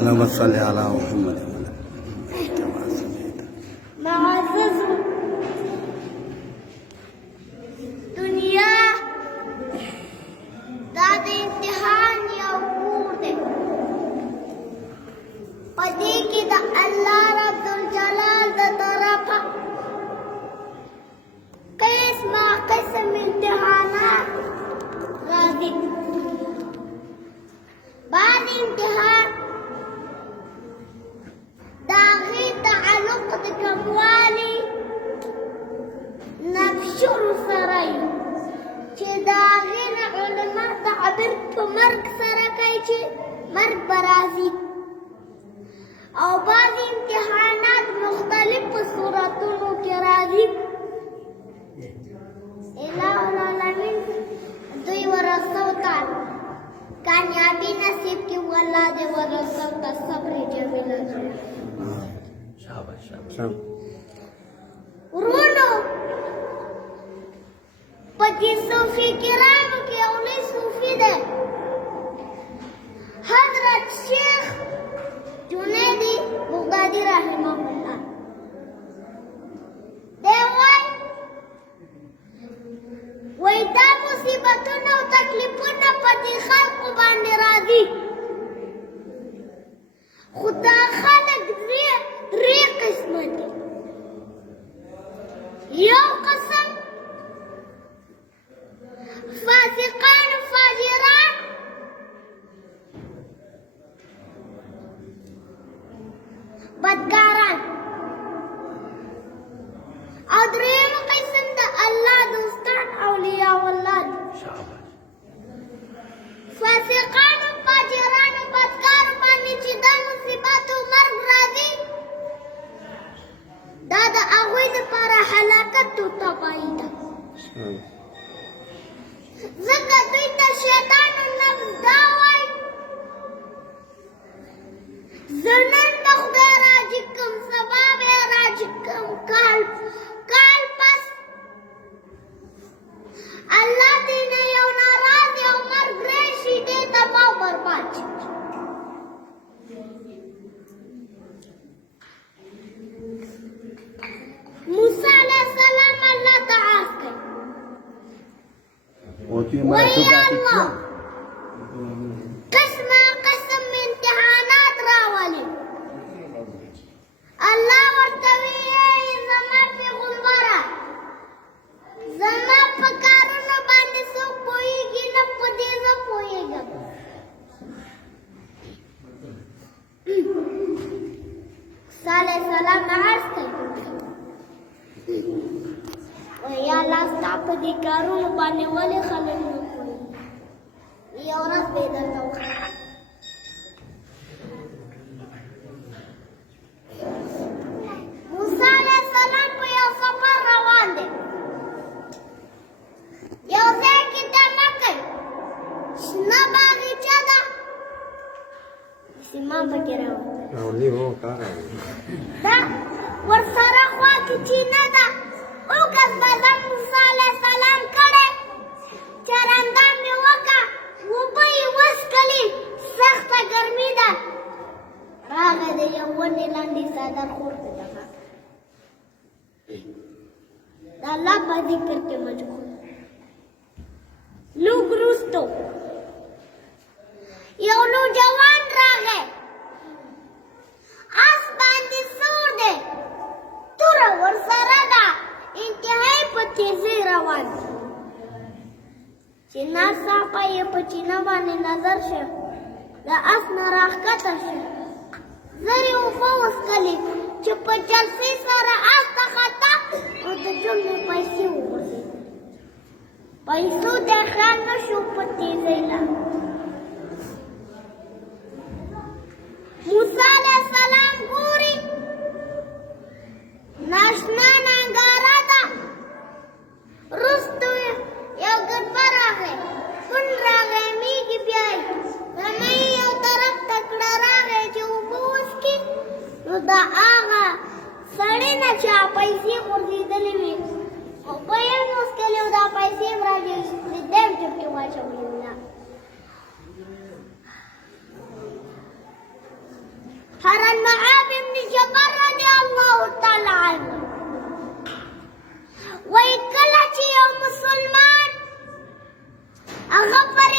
اللهم صل على محمد وعلى كما صليت. معزز دنیا دا د امتحان یو کور دی، په دې کې د الله رب الجلال د طرفه قسمه قسم امتحانات راځي. بعض امتحان د هغې تعلق د کموالي نقشونو سره وي چې د هغې نه علما تعبیر په مرګ سره کوي چې مرګ به راځي، او بعض امتحانات مختلفو صورتونو کې راځي. الہ العالمین دوی ورثو ته کامیابی نصیب کړي، والله دې ورثو ته صبر جمیل کړي. شاباش شاباش. ورونو په دې صوفي کرامو کې یو لوی صوفي دی، حضرت شیخ جنیدی بغدادي رحمه الله. دی وایي دا مصیبتونه او تکلیفونه په دې خلقو باندې راځي، خو دا خلک درې قسمه دي. یو قسم فاسقان و فاجران، بدکاران، او دریم قسم د الله دوستان اولیاء الله دي. فاسقان و فاجران و بدکار باندې چې دا مصیبت او مرګ راځي، دا د هغوی دپاره هلاکت او تباهي ده. ځکه دوی ته شیطان النفس دا وایي زه نن به خدای راجي کړم، سبا به یې راجي کړم، کال پس الله دې نه یو ناراض او مرګ راشي، دې تباه او برباد شي. موسی علیه السلام الله ته عرض کړ، وایي یا الله قسمه قسم امتحانات راولي. الله ورته وایي زما پیغمبره، زما په کارونو باندې څوک پوهېږي نه، په دې زه پوهېږم. موسی علیه السلام عرض کړ، یا الله ستا په دې کارونو باندې ولې خلک نه پوهېږي؟ یوه ورځ به یې درته وښیم. موسی علیه السلام په یو سفر روان دی، یو ځای کې دمه کوي، شنه باغچه ده، سیمان پکې دا ورسره خوا کې چینه ده. اوږد بدن موسی علیه السلام کړی، چرنده مې وکړه، اوبه یې وڅښلې، سخته ګرمي ده. راغی د یو ونې لاندې څادر خور ته دغه د الله په ذکر کې مشغول. لږ وروستو یو نوجوان راغی، آس باندې سور دی، توره ورسره ده، انتهایی په تیزۍ روان دی. چې ناڅاپه یې په چینه باندې نظر شه، د آس نه راښکته شه، زر یې اوبه وڅښلې، چې په جلسې سره آس ته خطا او د جملې پیسې وغورځېدې. پیسو ته خیال نه شو په تیزۍ لاندې. موسی علیه السلام ګوري ناشنا ننداره ده، وروستو یو ګربه راغی، کونډ راغی، میږي بیایي، رمه یې یو طرف ته کړه، راغی چې اوبه وڅښي، نو د هغه سړي نه چې پیسې غورځېدلې وې، اوبه یې هم وڅښلې او دا پیسې هم راغلې، د ده هم جب کې واچولې. هرى النعام بن جبل رضي الله تعالى عنه وإن كلت يوم مسلمان أغفر